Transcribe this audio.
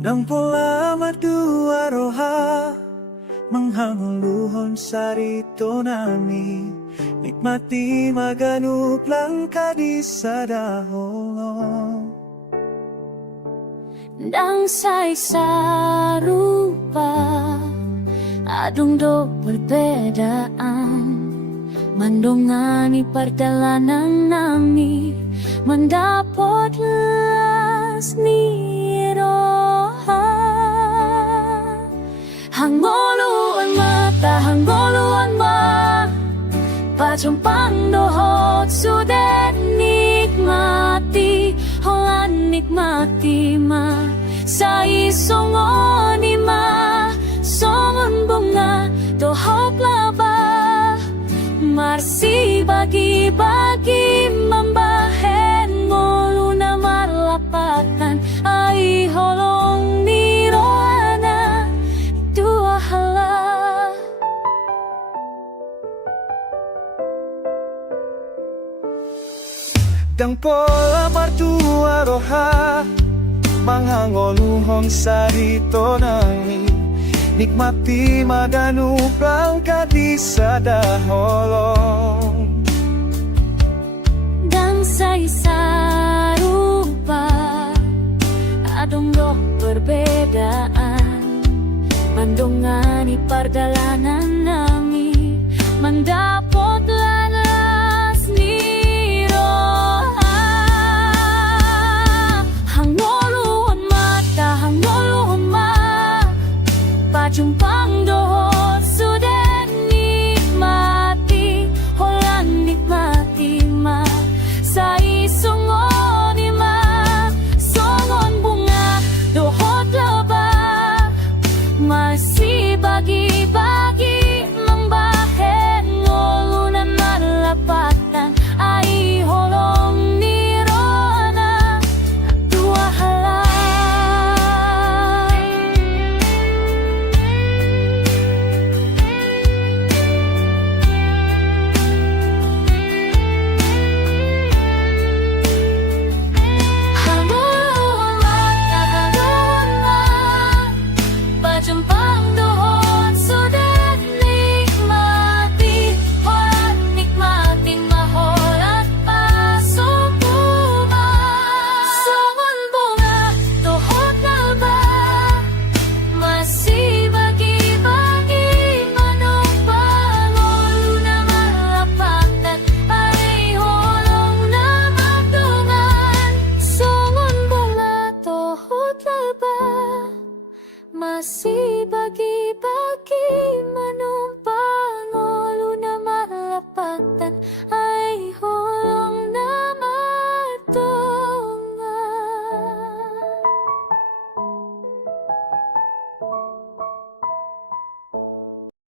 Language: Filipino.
Nang pula madua roha manghanguluhon sa rito nami, nikmati maganup lang kadi sa dahon. Nang sa isa rupa adong do perbedaan, mandongani perjalanan nami mendapot las niroha. Hangoluan mata, hangoluan ma, pacumpang dohot sudet nikmati, holan nikmati ma, sa isongon ima, songon bunga, dohot laba, marsi bagi-bagi membahen ngolu na marlapatan, ai holong niroana, dua hala. Dang pola martua roha manghangoluhong sa rito nami, nikmati maganup lang kadi sa daholong. Dan sa isa rupa adong do perbedaan, mandongani perjalanan nami mendapot lanas niroha. Hangoluhon mata, hangoluhon ma, pacumpang dohot sudah nikmati, holan nikmati ma, sa isongon ima, songon bunga, dohot laba, masih bagi-bagi membahen ngolunan malapatan, ai holong nirona, dua halai. Hanguluan mata, hanguluan ma, pacumpang dohot sudah nikmati, holat nikmati maholat pasok bunga, songon bunga, dohot laba, masih bagi-bagi manumpang ngolu na malapatan, ay holong na magdungan, songon bunga, dohot laba, masih bagi-bagi